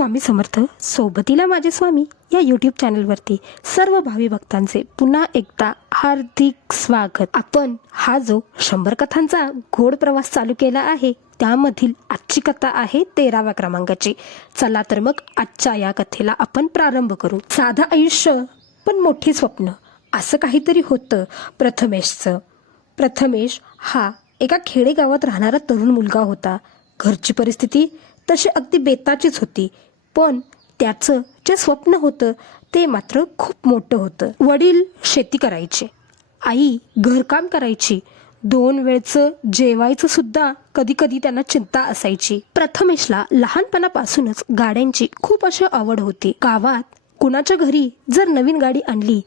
स्वामी समर्थ सोबतीला माझे स्वामी या यूट्यूब चॅनलवरती सर्व भावी भक्तांचे पुन्हा एकदा हार्दिक स्वागत. आपण हा जो 100 कथांचा घोड प्रवास चालू केला आहे त्यामधील आजची कथा आहे 13व्या क्रमांकाची. चला तर मग आजच्या या कथेला आपण प्रारंभ करू. साधं आयुष्य पण मोठी स्वप्न असं काहीतरी होतं प्रथमेशचं. प्रथमेश हा एका खेडेगावात राहणारा तरुण मुलगा होता. घरची परिस्थिती तशी अगदी बेताचीच होती, पण त्याचं जे स्वप्न होतं ते मात्र खूप मोठं होतं. वडील शेती करायचे, आई घरकाम करायची, 2 वेळचं जेवायचं सुद्धा कधी कधी त्यांना चिंता असायची. प्रथमेशला लहानपणापासूनच गाड्यांची खूप अशी आवड होती. गावात कुणाच्या घरी जर नवीन गाडी आणली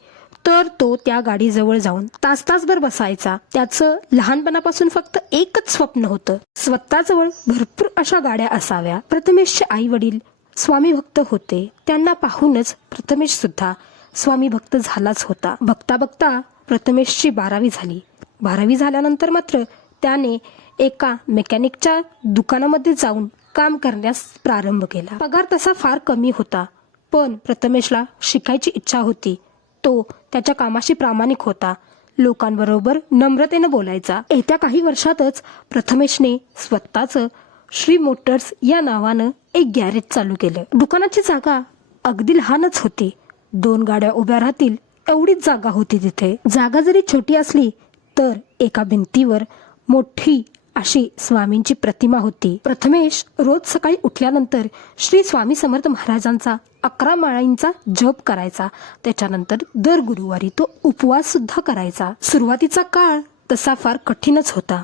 तर तो त्या गाडीजवळ जाऊन तासभर बसायचा. त्याचं लहानपणापासून फक्त एकच स्वप्न होतं, स्वतःजवळ भरपूर अशा गाड्या असाव्या. प्रथमेशचे आई वडील स्वामी भक्त होते. त्यांना पाहूनच प्रथमेश सुद्धा स्वामी भक्त झालाच होता. बघता बघता प्रथमेशची 12वी झाली. 12वी झाल्यानंतर मात्र त्याने एका मेकॅनिकच्या दुकानामध्ये जाऊन काम करण्यास प्रारंभ केला. पगार तसा फार कमी होता, पण प्रथमेशला शिकायची इच्छा होती. तो त्याच्या कामाशी प्रामाणिक होता. लोकांबरोबर नम्रतेने बोलायचा. येत्या काही वर्षातच प्रथमेशने स्वतःचं श्री मोटर्स या नावानं एक गॅरेज चालू केलं. दुकानाची जागा अगदी लहानच होती. 2 गाड्या उभ्या राहतील एवढीच जागा होती तिथे. जागा जरी छोटी असली तर एका भिंतीवर मोठी अशी स्वामींची प्रतिमा होती. प्रथमेश रोज सकाळी उठल्यानंतर श्री स्वामी समर्थ महाराजांचा 11 माळांचा जप करायचा. त्याच्यानंतर दर गुरुवारी तो उपवास सुद्धा करायचा. सुरुवातीचा काळ तसा फार कठीणच होता.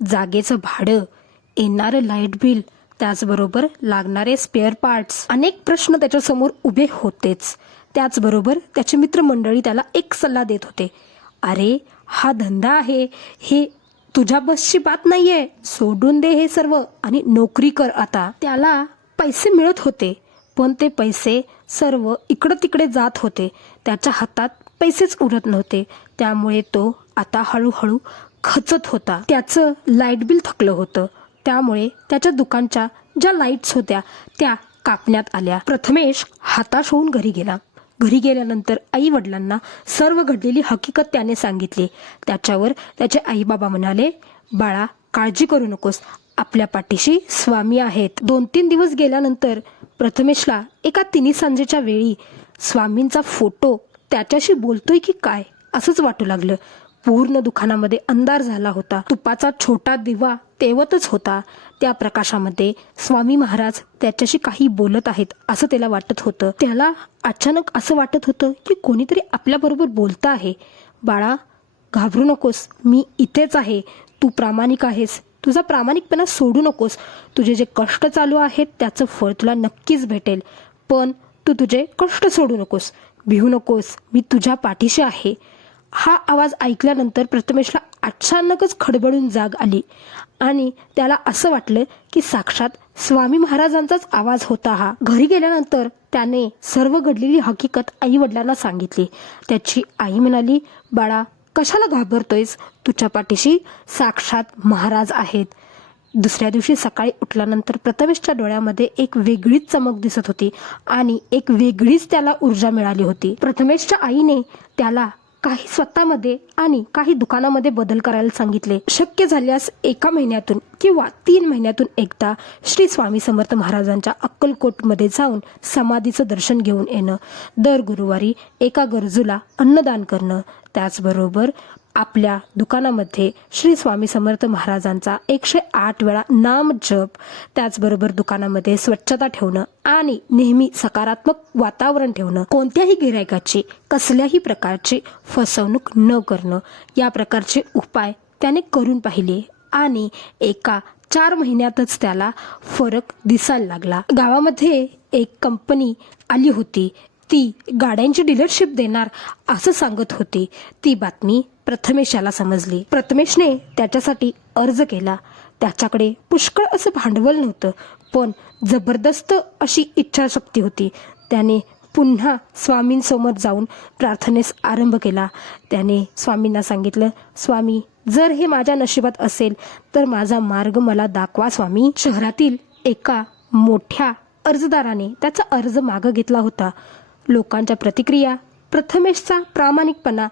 जागेचं भाडं, येणारं लाईट बिल, त्याचबरोबर लागणारे स्पेअर पार्ट्स, अनेक प्रश्न त्याच्या समोर उभे होतेच. त्याचबरोबर त्याचे मित्रमंडळी त्याला एक सल्ला देत होते, अरे हा धंदा आहे, हे तुझ्या बसची बात नाहीये, सोडून दे हे सर्व आणि नोकरी कर आता. त्याला पैसे मिळत होते, पण ते पैसे सर्व इकडं तिकडे जात होते. त्याच्या हातात पैसेच उरत नव्हते. त्यामुळे तो आता हळूहळू खचत होता. त्याचं लाईट बिल थकलं होतं, त्यामुळे त्याच्या दुकानच्या ज्या लाईट्स होत्या त्या कापण्यात आल्या. प्रथमेश हताश होऊन घरी गेला. घरी गेल्यानंतर आई वडिलांना सर्व घडलेली हकीकत त्याने सांगितली. त्याच्यावर त्याचे आई बाबा म्हणाले, बाळा काळजी करू नकोस, आपल्या पाठीशी स्वामी आहेत. 2-3 दिवस गेल्यानंतर प्रथमेशला एका तिन्ही सांजेच्या वेळी स्वामींचा फोटो त्याच्याशी बोलतोय की काय असंच वाटू लागलं. पूर्ण दुकानामध्ये अंधार झाला होता. तुपाचा छोटा दिवा तेवतच होता. त्या प्रकाशामध्ये स्वामी महाराज त्याच्याशी काही बोलत आहेत असं त्याला वाटत होतं. त्याला अचानक असं वाटत होतं की कोणीतरी आपल्याबरोबर बोलतं आहे. बाळा घाबरू नकोस, मी इथेच आहे, तू प्रामाणिक आहेस, तुझा प्रामाणिकपणा सोडू नकोस, तुझे जे कष्ट चालू आहेत त्याचं फळ तुला नक्कीच भेटेल, पण तू तुझे कष्ट सोडू नकोस, भिवू नकोस, मी तुझ्या पाठीशी आहे. हा आवाज ऐकल्यानंतर प्रथमेशला अचानकच खडबडून जाग आली आणि त्याला असं वाटलं की साक्षात स्वामी महाराजांचाच आवाज होता हा. घरी गेल्यानंतर त्याने सर्व घडलेली हकीकत आई वडिलांना सांगितली. त्याची आई म्हणाली, बाळा कशाला घाबरतोयस, तुझ्या पाठीशी साक्षात महाराज आहेत. दुसऱ्या दिवशी सकाळी उठल्यानंतर प्रथमेशच्या डोळ्यामध्ये एक वेगळीच चमक दिसत होती आणि एक वेगळीच त्याला ऊर्जा मिळाली होती. प्रथमेशच्या आईने त्याला काही स्वतःमध्ये आणि काही दुकानामध्ये बदल करायला सांगितले. शक्य झाल्यास 1 महिन्यातून किंवा 3 महिन्यातून एकदा श्री स्वामी समर्थ महाराजांच्या अक्कलकोटमध्ये जाऊन समाधीचं दर्शन घेऊन येणं, दर गुरुवारी एका गरजूला अन्नदान करणं, त्याचबरोबर आपल्या दुकानामध्ये श्री स्वामी समर्थ महाराजांचा 108 वेळा नाम जप, त्याचबरोबर दुकानामध्ये स्वच्छता ठेवणं आणि नेहमी सकारात्मक वातावरण ठेवणं, कोणत्याही गिरायकाची कसल्याही प्रकारची फसवणूक न करणं, या प्रकारचे उपाय त्याने करून पाहिले आणि एका 4 महिन्यातच त्याला फरक दिसायला लागला. गावामध्ये एक कंपनी आली होती, ती गाड्यांची डीलरशिप देणार असं सांगत होती. ती बातमी प्रथमेशाला समजली. प्रथमेशने त्याच्यासाठी अर्ज केला. त्याच्याकडे पुष्कळ असं भांडवल नव्हतं, पण जबरदस्त अशी इच्छाशक्ती होती. त्याने पुन्हा स्वामींसमोर जाऊन प्रार्थनेस आरंभ केला. त्याने स्वामींना सांगितलं, स्वामी जर हे माझ्या नशिबात असेल तर माझा मार्ग मला दाखवा स्वामी. शहरातील एका मोठ्या अर्जदाराने त्याचा अर्ज मागे घेतला होता. लोकांच्या प्रतिक्रिया, प्रथमेशचा प्रामाणिकपणा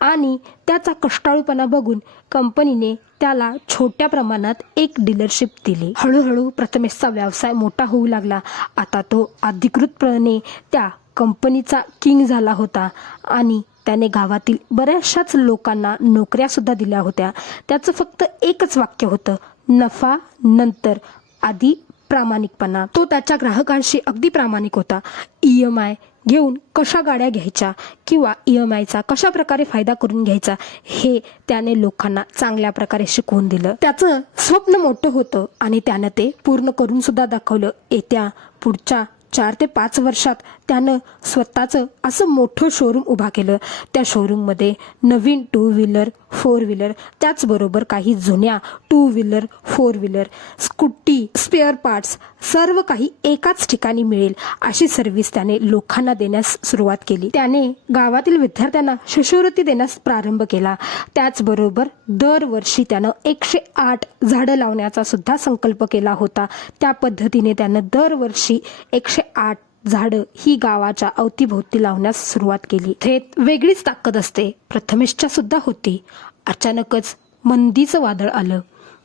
आणि त्याचा कष्टाळूपणा बघून कंपनीने त्याला छोट्या प्रमाणात एक डीलरशिप दिली. हळूहळू प्रथमेशचा व्यवसाय मोठा होऊ लागला. आता तो अधिकृतपणे त्या कंपनीचा किंग झाला होता आणि त्याने गावातील बऱ्याचशाच लोकांना नोकऱ्या सुद्धा दिल्या होत्या. त्याचं फक्त एकच वाक्य होतं, नफा नंतर, आधी प्रामाणिकपणा. तो त्याच्या ग्राहकांशी अगदी प्रामाणिक होता. EMI घेऊन कशा गाड्या घ्यायच्या किंवा EMIचा कशा प्रकारे फायदा करून घ्यायचा हे त्याने लोकांना चांगल्या प्रकारे शिकवून दिलं. त्याचं स्वप्न मोठं होतं आणि त्यानं ते पूर्ण करून सुद्धा दाखवलं. येत्या पुढच्या 4 ते 5 वर्षात त्यानं स्वतःचं असं मोठं शोरूम उभा केलं. त्या शोरूममध्ये नवीन 2 व्हीलर, 4 व्हीलर, त्याचबरोबर काही जुन्या 2 wheeler, 4 wheeler, scooty, spare parts सर्व काही एकाच ठिकाणी मिळेल अशी सर्व्हिस त्याने लोकांना देण्यास सुरुवात केली. त्याने गावातील विद्यार्थ्यांना शिष्यवृत्ती देण्यास प्रारंभ केला. त्याचबरोबर दरवर्षी त्यानं 108 झाडं लावण्याचा सुद्धा संकल्प केला होता. त्या पद्धतीने त्यानं दरवर्षी 108 झाडं ही गावाच्या अवतीभोवती लावण्यास सुरुवात केली. थेट वेगळीच ताकद असते. प्रथमेशच्या सुद्धा होती. अचानकच मंदीचं वादळ आलं.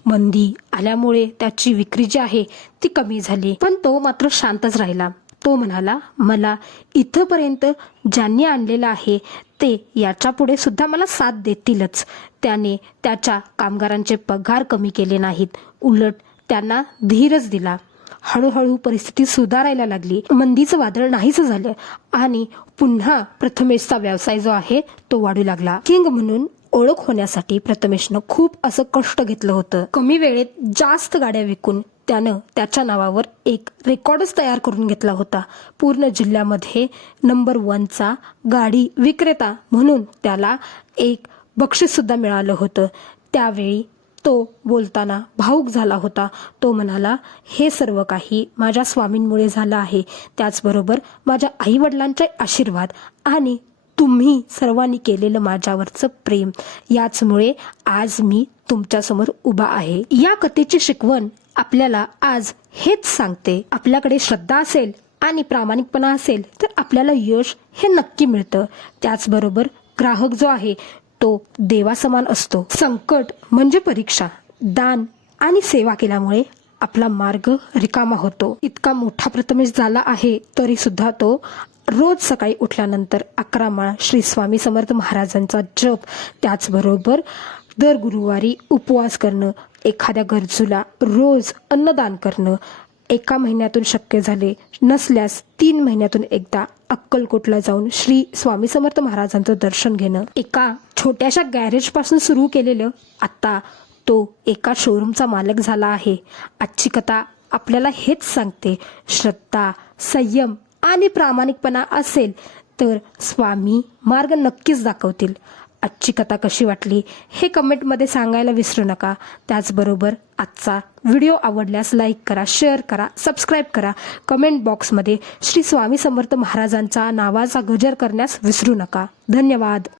मंदी आल्यामुळे त्याची विक्री जी आहे ती कमी झाली, पण तो मात्र शांतच राहिला. तो म्हणाला, मला इथपर्यंत ज्यांनी आणलेलं आहे ते याच्या पुढे सुद्धा मला साथ देतीलच. त्याने त्याच्या कामगारांचे पगार कमी केले नाहीत, उलट त्यांना धीरच दिला. हळूहळू परिस्थिती सुधारायला लागली. मंदीचं वादळ नाहीच झालं आणि पुन्हा प्रथमेशचा व्यवसाय जो आहे तो वाढू लागला. किंग म्हणून ओळख होण्यासाठी प्रथमेशनं खूप असं कष्ट घेतलं होतं. कमी वेळेत जास्त गाड्या विकून त्यानं त्याच्या नावावर एक रेकॉर्डच तयार करून घेतला होता. पूर्ण जिल्ह्यामध्ये नंबर 1चा गाडी विक्रेता म्हणून त्याला एक बक्षीस सुद्धा मिळालं होतं. त्यावेळी तो बोलताना भावुक झाला होता. तो म्हणाला, हे सर्व काही माझ्या स्वामींमुळे झालं आहे, त्याचबरोबर माझ्या आईवडिलांचे आशीर्वाद आणि तुम्ही सर्वांनी केलेलं माझ्यावरचं प्रेम, याचमुळे आज मी तुमच्यासमोर उभा आहे. या कथेची शिकवण आपल्याला आज हेच सांगते, आपल्याकडे श्रद्धा असेल आणि प्रामाणिकपणा असेल तर आपल्याला यश हे नक्की मिळतं. त्याचबरोबर ग्राहक जो आहे तो देवासमान असतो. संकट म्हणजे परीक्षा, दान आणि सेवा केल्यामुळे आपला मार्ग रिकामा होतो. इतका मोठा प्रथमेश झाला आहे तरी सुद्धा तो रोज सकाळी उठल्यानंतर 11 माळा श्री स्वामी समर्थ महाराजांचा जप, त्याचबरोबर दर गुरुवारी उपवास करणं, एखाद्या गरजूला रोज अन्नदान करणं, एका महिन्यातून शक्य झाले नसल्यास 3 महिन्यातून एकदा अक्कलकोटला जाऊन श्री स्वामी समर्थ महाराजांचं दर्शन घेणं. एका छोट्याशा गॅरेज पासून सुरू केलेलं आता तो एका शोरूमचा मालक झाला आहे. आजची कथा आपल्याला हेच सांगते, श्रद्धा, संयम आणि प्रामाणिकपणा असेल तर स्वामी मार्ग नक्कीच दाखवतील. आजची कथा कशी वाटली हे कमेंटमध्ये सांगायला विसरू नका. त्याचबरोबर आजचा व्हिडिओ आवडल्यास लाईक करा, शेअर करा, सबस्क्राईब करा. कमेंट बॉक्समध्ये श्री स्वामी समर्थ महाराजांचा नावाचा गजर करण्यास विसरू नका. धन्यवाद.